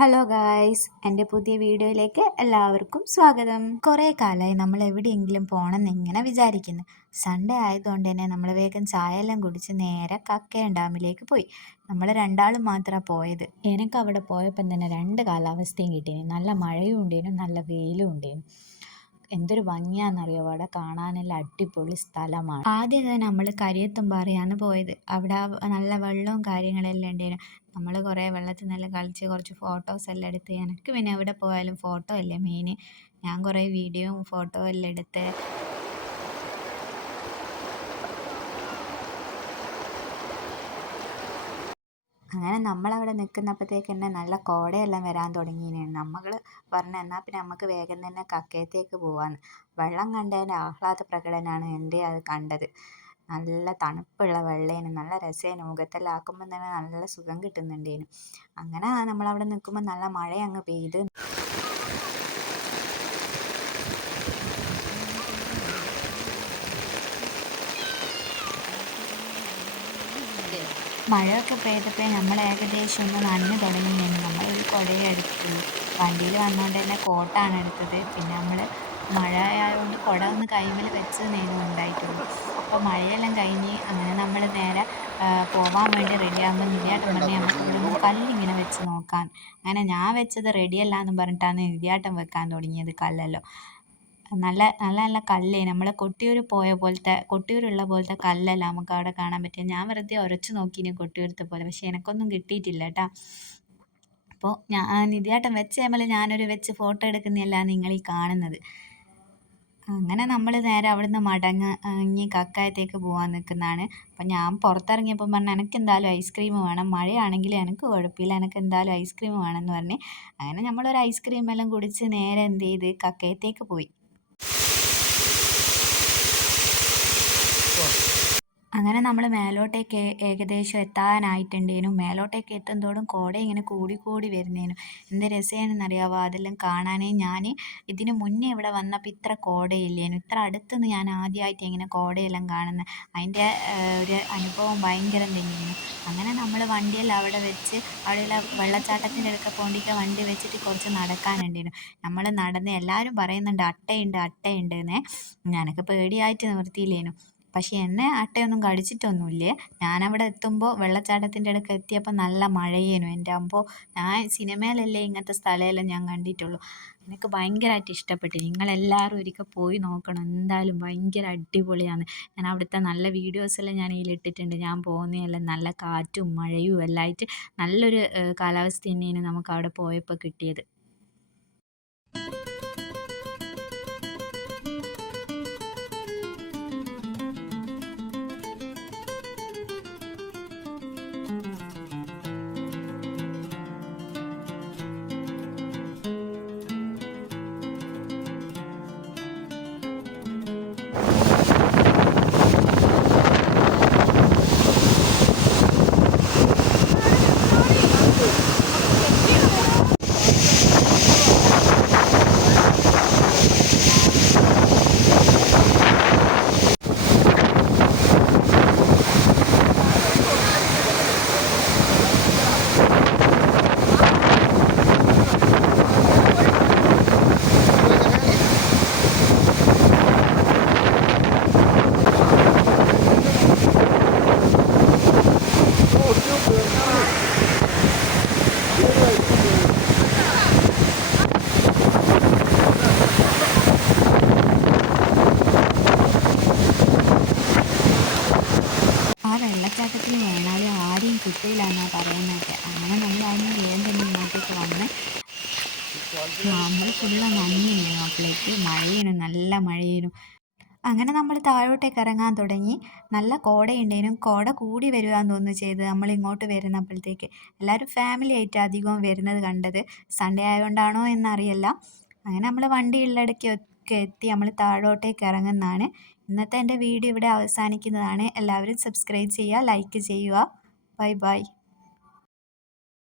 Hello guys, എൻ്റെ പുതിയ വീഡിയോയിലേക്ക് എല്ലാവർക്കും സ്വാഗതം. കുറേ കാലമായി നമ്മൾ എവിടെയെങ്കിലും പോകണമെന്ന് ഇങ്ങനെ വിചാരിക്കുന്നു. സൺഡേ ആയതുകൊണ്ട് തന്നെ നമ്മൾ വേഗം ചായ എല്ലാം കുടിച്ച് നേരെ കക്കയം ഡാമിലേക്ക് പോയി. നമ്മൾ രണ്ടാളും മാത്രമാണ് പോയത്. എനിക്ക് അവിടെ പോയപ്പം തന്നെ രണ്ട് കാലാവസ്ഥയും കിട്ടീന്. നല്ല മഴയും ഉണ്ടേനും നല്ല വെയിലും ഉണ്ടേനും. എന്തൊരു ഭംഗിയാണെന്നറിയോ, അവിടെ കാണാനെല്ലാം അടിപൊളി സ്ഥലമാണ്. ആദ്യം തന്നെ നമ്മൾ കരിയത്തുംപാറയാണ് പോയത്. അവിടെ നല്ല വെള്ളവും കാര്യങ്ങളെല്ലാം ഉണ്ടായിരുന്നു. നമ്മൾ കുറേ വെള്ളത്തിൽ നിന്നെല്ലാം കളിച്ച് കുറച്ച് ഫോട്ടോസ് എല്ലാം എടുത്ത്. എനിക്ക് പിന്നെ എവിടെ പോയാലും ഫോട്ടോ അല്ലേ മെയിൻ. ഞാൻ കുറേ വീഡിയോയും ഫോട്ടോ എല്ലാം എടുത്ത്. അങ്ങനെ നമ്മളവിടെ നിൽക്കുന്നപ്പോഴത്തേക്ക് തന്നെ നല്ല കോടയെല്ലാം വരാൻ തുടങ്ങിയിരുന്നു. നമ്മൾ പറഞ്ഞു എന്നാൽ പിന്നെ നമുക്ക് വേഗം തന്നെ കക്കയത്തേക്ക് പോവാന്ന്. വെള്ളം കണ്ടതിൻ്റെ ആഹ്ലാദ പ്രകടനമാണ് എൻ്റെ അത് കണ്ടത്. നല്ല തണുപ്പുള്ള വെള്ളേനും നല്ല രസേനും മുഖത്തെല്ലാം ആക്കുമ്പം തന്നെ നല്ല സുഖം കിട്ടുന്നുണ്ടേനും. അങ്ങനെ നമ്മളവിടെ നിൽക്കുമ്പോൾ നല്ല മഴ അങ്ങ് പെയ്ത്. മഴയൊക്കെ പെയ്തപ്പോൾ നമ്മൾ ഏകദേശം ഒന്ന് നനഞ്ഞു തുടങ്ങിയിരുന്നു. നമ്മളൊരു കുടയും എടുത്തു. വണ്ടിയിൽ വന്നുകൊണ്ട് തന്നെ കോട്ടാണ് എടുത്തത്. പിന്നെ നമ്മൾ മഴ ആയതുകൊണ്ട് കുട ഒന്ന് കൈമേൽ വെച്ചതേനു ഉണ്ടായിട്ടുള്ളൂ. അപ്പോൾ മഴയെല്ലാം കഴിഞ്ഞ് അങ്ങനെ നമ്മൾ നേരെ പോവാൻ വേണ്ടി റെഡിയാകുമ്പോൾ നിര്യാട്ടം പറഞ്ഞ് നമുക്ക് ഇവിടെ നിന്ന് കല്ലിങ്ങനെ വെച്ച് നോക്കാൻ. അങ്ങനെ ഞാൻ വെച്ചത് റെഡിയല്ല എന്ന് പറഞ്ഞിട്ടാണ് നിര്യാട്ടം വെക്കാൻ തുടങ്ങിയത് കല്ലെല്ലാം. നല്ല നല്ല നല്ല കല്ല് നമ്മൾ കൊട്ടിയൂരുള്ള പോലത്തെ കല്ലല്ല നമുക്ക് അവിടെ കാണാൻ പറ്റുക. ഞാൻ വെറുതെ ഉരച്ചു നോക്കിന് കൊട്ടിയൂരത്തെ പോലെ, പക്ഷെ എനിക്കൊന്നും കിട്ടിയിട്ടില്ല കേട്ടോ. അപ്പോൾ നിധിയാട്ടം വെച്ച നമ്മൾ ഞാനൊരു വെച്ച് ഫോട്ടോ എടുക്കുന്നതല്ല നിങ്ങൾ ഈ കാണുന്നത്. അങ്ങനെ നമ്മൾ നേരെ അവിടുന്ന് മടങ്ങി കക്കായത്തേക്ക് പോകാൻ നിൽക്കുന്നതാണ്. അപ്പം ഞാൻ പുറത്തിറങ്ങിയപ്പം പറഞ്ഞു എനിക്ക് എന്തായാലും ഐസ്ക്രീം വേണം, മഴയാണെങ്കിൽ എനിക്ക് കുഴപ്പമില്ല, എനിക്ക് എന്തായാലും ഐസ്ക്രീം വേണമെന്ന് പറഞ്ഞ് അങ്ങനെ നമ്മളൊരു ഐസ്ക്രീം എല്ലാം കുടിച്ച് നേരെ എന്ത് ചെയ്ത് കക്കയത്തേക്ക് പോയി. അങ്ങനെ നമ്മൾ മേലോട്ടേക്ക് ഏകദേശം എത്താനായിട്ടുണ്ടേനും. മേലോട്ടേക്ക് എത്തുന്തോറും കോട ഇങ്ങനെ കൂടി വരുന്നേനും. എന്ത് രസമാണെന്നറിയാവോ അതെല്ലാം കാണാനേ. ഞാൻ ഇതിന് മുന്നേ ഇവിടെ വന്നപ്പോൾ ഇത്ര കോടയില്ലേനും. ഇത്ര അടുത്തുനിന്ന് ഞാൻ ആദ്യമായിട്ട് ഇങ്ങനെ കോടയെല്ലാം കാണുന്നത്. അതിൻ്റെ ഒരു അനുഭവം ഭയങ്കരം തന്നെയാണ്. അങ്ങനെ നമ്മൾ വണ്ടിയെല്ലാം അവിടെ വെച്ച് അവിടെയുള്ള വെള്ളച്ചാട്ടത്തിൻ്റെ അടുക്ക പോകേണ്ടിയിട്ട് വണ്ടി വെച്ചിട്ട് കുറച്ച് നടക്കാനുണ്ടേനും. നമ്മൾ നടന്ന് എല്ലാവരും പറയുന്നുണ്ട് അട്ടയുണ്ട് എന്നേ. ഞാനൊക്കെ പേടിയായിട്ട് നിർത്തിയില്ലേനും. പക്ഷേ എന്നെ അട്ടയൊന്നും കടിച്ചിട്ടൊന്നുമില്ലേ. ഞാനവിടെ എത്തുമ്പോൾ വെള്ളച്ചാട്ടത്തിൻ്റെ അടുക്ക് എത്തിയപ്പോൾ നല്ല മഴയേനു. എൻ്റെ അമ്പോ, ഞാൻ സിനിമയിലല്ലേ ഇങ്ങനത്തെ സ്ഥലമെല്ലാം ഞാൻ കണ്ടിട്ടുള്ളൂ. എനിക്ക് ഭയങ്കരമായിട്ട് ഇഷ്ടപ്പെട്ടു. നിങ്ങളെല്ലാവരും ഒരിക്കൽ പോയി നോക്കണം, എന്തായാലും ഭയങ്കര അടിപൊളിയാണ്. ഞാൻ അവിടുത്തെ നല്ല വീഡിയോസെല്ലാം ഞാൻ ഇതിലിട്ടിട്ടുണ്ട്. ഞാൻ പോകുന്നതെല്ലാം നല്ല കാറ്റും മഴയും എല്ലാം ആയിട്ട് നല്ലൊരു കാലാവസ്ഥ തന്നെയാണ് നമുക്ക് അവിടെ പോയപ്പോൾ കിട്ടിയത്. ആ വെള്ളച്ചാട്ടത്തിൽ വീണാലും ആരെയും കിട്ടില്ല എന്നാണ് പറയുന്നത്. അങ്ങനെ നമ്മൾ അതിന് വേഗം തന്നെ ഇങ്ങോട്ടേക്ക് വന്ന് നമ്മൾ ഫുള്ള് നനഞ്ഞിരുന്നു. അപ്പോഴേക്ക് മഴയാണ്, നല്ല മഴയേനു. അങ്ങനെ നമ്മൾ താഴോട്ടേക്ക് ഇറങ്ങാൻ തുടങ്ങി. നല്ല കോടയുണ്ടേനും. കോട കൂടി വരുവാന്ന് തോന്നുന്നു ചെയ്ത് നമ്മൾ ഇങ്ങോട്ട് വരുന്നപ്പോഴത്തേക്ക്. എല്ലാവരും ഫാമിലി ആയിട്ട് അധികവും വരുന്നത് കണ്ടത്. സൺഡേ ആയതുകൊണ്ടാണോ എന്നറിയില്ല. അങ്ങനെ നമ്മൾ വണ്ടി ഉള്ളിടയ്ക്കൊക്കെ എത്തി നമ്മൾ താഴോട്ടേക്ക് ഇറങ്ങുന്നതാണ്. ഇന്നത്തെ എൻ്റെ വീഡിയോ ഇവിടെ അവസാനിക്കുന്നതാണ്. എല്ലാവരും സബ്സ്ക്രൈബ് ചെയ്യുക, ലൈക്ക് ചെയ്യുക. Bye bye.